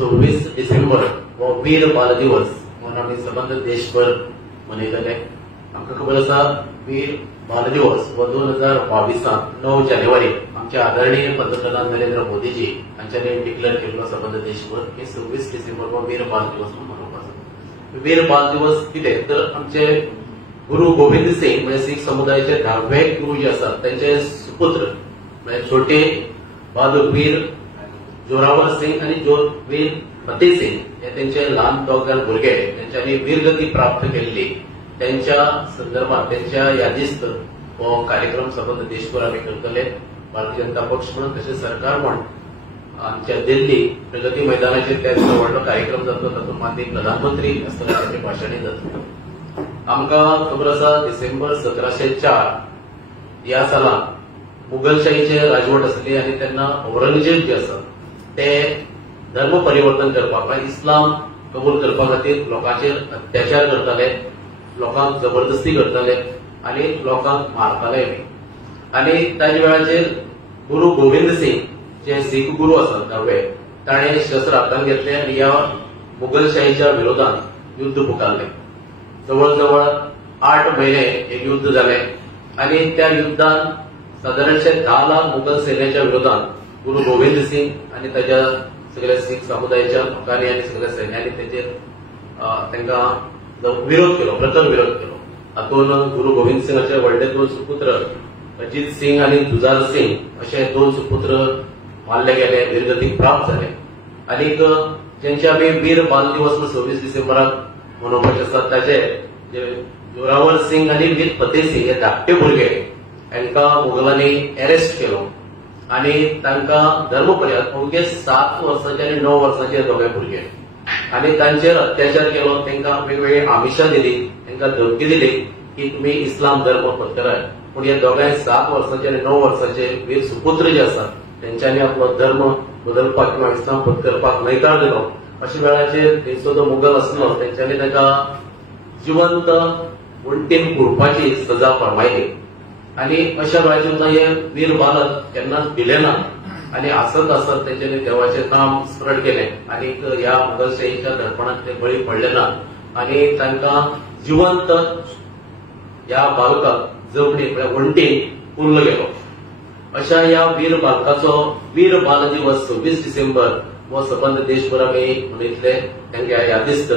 26 डिसेंबर हो वीर बाल दिवस म्हणून आम्ही सबंद देशभर मनयतले। आमकां खबर आसा वीर बाल दिवस हो 2022 9 जानेवारी आमचे आदरणीय पंतप्रधान नरेंद्र मोदीजी हांच्यानी डिक्लेअर केल्लो सबंद देशभर की 26 डिसेंबर हो वीर बाल दिवस म्हणून मनोवपाचो। वीर बाल दिवस कितें तर आमचे गुरु गोविंद सिंग म्हणजे सीख समुदायाचे 10वे गुरु जे आसात त्यांचे सुपुत्र म्हणजे छोटे बहादूर वीर जोरावर सिंग आणि वीर फतेह सिंग हे त्यांचे लहान दोग भुरगे त्यांच्यानी वीरगती प्राप्त केल्ली त्यांच्या संदर्भात त्यांच्या यादीस्त हो कार्यक्रम सबंद देशभर आम्ही करतले। भारतीय जनता पक्ष म्हणून तसेच सरकार म्हणून आमच्या दिल्ली प्रगती मैदानाचेर त्याचो व्हडलो कार्यक्रम जातलो। तातूंत माननीय प्रधानमंत्री आसतना त्यांचे भाशणय जातलें। आमकां खबर आसा डिसेंबर 1704 या सालान मुघलशाहीचे राजवट आसली आणि तेन्ना औरंगजेब जे आसा ते धर्म परिवर्तन करपाक इस्लाम कबूल करपा खातीर लोकांचेर अत्याचार करताले, लोकांक जबरदस्ती करताले आणि लोकांक मारताले। आणि त्याच वेळाचेर गुरु गोविंद सिंग जे सीख गुरु आसात 10वे ताणें शस्त्र हातांत घेतले आणि ह्या मुघलशाहीच्या विरोधात युद्ध पुकारले। जवळजवळ 8 महिने हे युद्ध झाले आणि त्या युद्धात साधारणशे 10 लाख मुघल सेनेच्या विरोधात गुरु गोविंद सिंग आणि त्याच्या सगळ्या सीख समुदायाच्या लोकांनी आणि सगळ्या सैन्यांनी तांकां विरोध केलो, प्रखर विरोध केलो। हातूंत गुरु गोविंद सिंगाचे व्हडले 2 सुपुत्र अजीत सिंग आणि जुजार सिंग असे 2 सुपुत्र मारले गेले, वीरगती प्राप्त झाले। आणि ज्यांचे आम्ही वीर बाल दिवस 26 डिसेंबराक मनोवपाचे आसात ताचे जोरावर सिंग आणि वीर फतेह सिंग हे धाकटे भुरगे हांकां मुघलांनी अरेस्ट केलो आणि तांकां धर्म परिवर्तन अवघे 7 वर्सांचे आणि 9 वर्सांचे दोघे भुरगे आणि तांचेर अत्याचार केलो। तांकां वेगवेगळी आमिषां दिली, तांकां धमकी दिली की तुम्ही इस्लाम धर्म पत्कराय। पूण हे दोगांय 7 वर्सांचे आणि 9 वर्सांचे वीर सुपुत्र जे आसात तेंच्यांनी आपलो धर्म बदलपाक किंवा इस्लाम पत्करपाक न्हयकार दिलो। अशा वेळाचेर थंयचो जो मुघल आसलो तेंच्यांनी तांकां जिवंत वंटीन पुरपाची सजा फरमायली आणि अशा वेळाचेर हे वीर बालक केन्नाच भिले ना आणि आसत आसत तेंच्यांनी देवाचें नाम स्मरण केलें आणि ह्या मुघलशाहीच्या दडपणाक ते बळी पडले ना आणि तांकां जिवंत ह्या बालकाक जमनीक वंटीन पुरलो गेलो। अशा ह्या वीर बालकाचो वीर बाल दिवस 26 डिसेंबर हो सबंद देशभर आमी मनयतले तांच्या यादीस्त,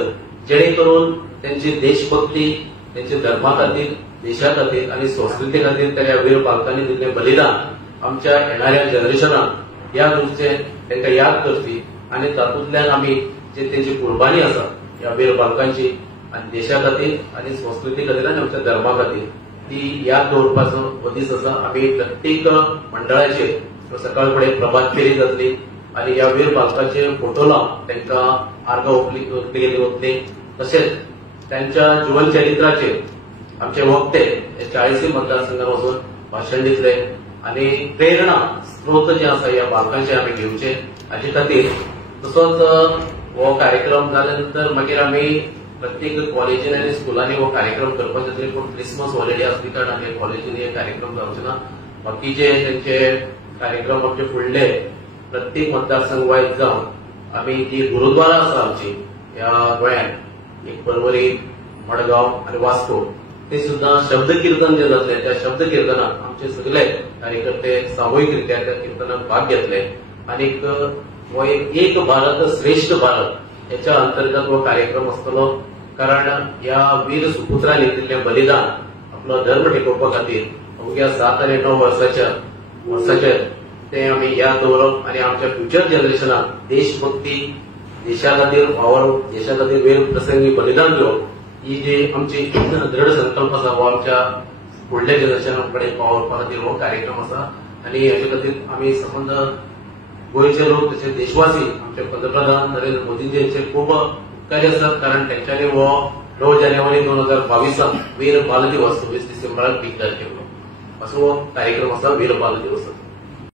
जेणे करून त्यांची देशभक्ती, त्यांच्या धर्मा खातीर, देशा खातीर आणि संस्कृती खातीर त्या वीर बालकांनी दिल्लें बलिदान आमच्या येणाऱ्या जनरेशनाक ह्या गोष्टीचे तांकां याद करची आणि तातूंतल्यान आमी जे तेंची कुर्बानी आसा ह्या वीर बालकांची आणि देशा खातीर आणि संस्कृती खातीर आणि आमच्या धर्मा खातीर ती याद दवरपाचो हो दीस आसा। आमी प्रत्येक मंडळाचेर सकाळ फुडें प्रभात फेरी जातली आणि ह्या वीर बालकांचे फोटो लावन तांकां आर्गां ओंपली गेली वतली। तशेंच त्यांच्या जीवन चरित्राचेर आमचे वक्ते 40 मतदारसंघात वचून भाशण दितले आणि प्रेरणा स्त्रोत जे आसा ह्या बालकांचे आमी घेवचे हाचे खातीर। तसोच हो कार्यक्रम जाल्या नंतर मागीर आमी प्रत्येक कॉलेजीन आणि स्कुलांनी हो कार्यक्रम करपाचे जातले। पूण क्रिसमस हॉलिडे आसली कारण आमी कॉलेजींनी हे कार्यक्रम जावचे ना। बाकीचे तेंचे कार्यक्रम आमचे फुडले प्रत्येक मतदारसंघ वायज जावन आमी जी गुरुद्वारा आसा आमची ह्या गोंयांत एक परवरी, मडगांव आणि वास्को ते सुद्धा शब्द कीर्तन जे जातले त्या शब्द कीर्तनात आमचे सगळे कार्यकर्ते सामूहिकरित्या त्या कीर्तनात भाग घेतले आणि हो एक भारत श्रेष्ठ भारत याच्या अंतर्गत हो कार्यक्रम आसतलो। कारण ह्या वीर सुपुत्रांनी दिल्लें बलिदान आपलो धर्म टिकोवपा खातीर अवघ्या 7 आणि 9 वर्साचेर ते आमी याद दवरप आणि आमच्या फ्युचर जनरेशनाक देशभक्ती, देशा खातीर वावर, देशा खातीर वेळ प्रसंगी बलिदान दिवप ही जी आमची दृढ संकल्प आसा हो आमच्या फुडल्या जनरेशना कडेन पावोवपा खातीर हो कार्यक्रम आसा। आणि हाचे खातीर आमी संबंद गोंयचे लोक तसे देशवासी आमचे पंतप्रधान नरेंद्र मोदींचे खूब उपकारी आसात कारण तेंच्यांनी हो 9 जानेवारी 2022 वीर बाल दिवस 26 डिसेंबराक डिक्लेअर केलो। असो कार्यक्रम आसा वीर बाल दिवस।